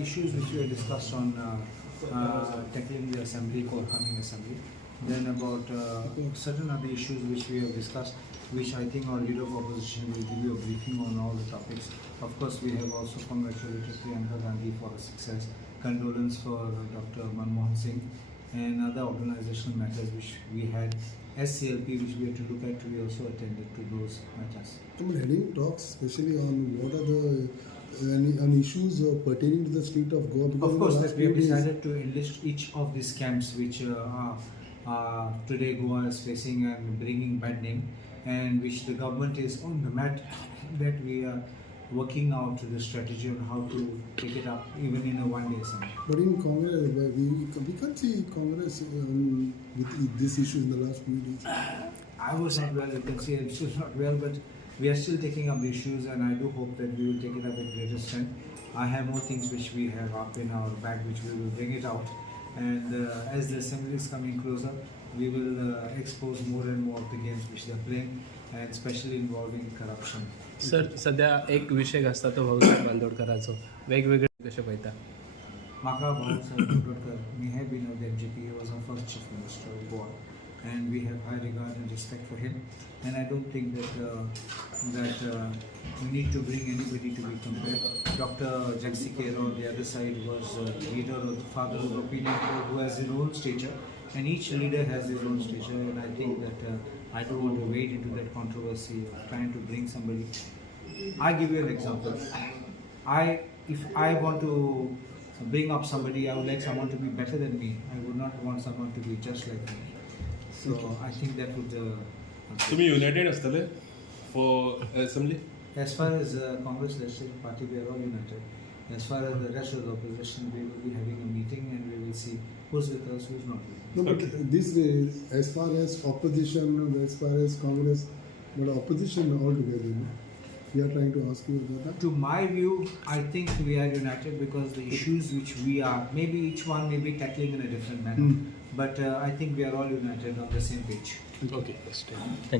issues which were discussed on tackling the assembly, forthcoming assembly. Then about certain other issues which we have discussed, which I think our leader of opposition will give you a briefing on all the topics. Of course, we have also congratulated Priyanka Gandhi for her success, condolence for Dr. Manmohan Singh, and other organizational matters which we had as CLP, which we had to look at. We also attended to those matters. Heading talks especially on what are the on issues pertaining to the state of Goa. Of course, that we have decided to enlist each of these camps which today Goa is facing and bringing bad name, and which the government is on the mat, that we are working out the strategy on how to take it up even in a one-day assembly. But in Congress, we can't see Congress with this issue in the last few days. I was not well, you can see I'm still not well, but we are still taking up the issues, and I do hope that we will take it up with greater strength. I have more things which we have up in our bag which we will bring it out, and as the assembly is coming closer, we will expose more and more of the games which they are playing, and especially involving corruption. Sir सध्या एक विषय आसता तो भाऊसाहेब बांदोडकराचो वेगवेगळे कशे पळयता Maka Bharat Bhandodkar may have been of the MGP. He was our first chief minister of Goa, and we have high regard and respect for him. And I don't think that we need to bring anybody to be compared. Dr. Jagsi Kera on the other side was leader of the father of the opinion poll who has his own stature, and each leader has his own stature. And I think that I don't want to wade into that controversy of trying to bring somebody. I give you an example. If I want to bring up somebody, I would like someone to be better than me. I would not want someone to be just like me. So I think that would. तुम्ही United असतले for assembly? As far as Congress Legislative Party, we are all united. As far as the rest of the opposition, we will be having a meeting and we will see who's with us, who's not with us. No, but this as far as opposition, as far as Congress, but opposition altogether. We are trying to ask you about that. To my view, I think we are united because the issues which we are, maybe each one may be tackling in a different manner, but I think we are all united on the same page. Okay thank you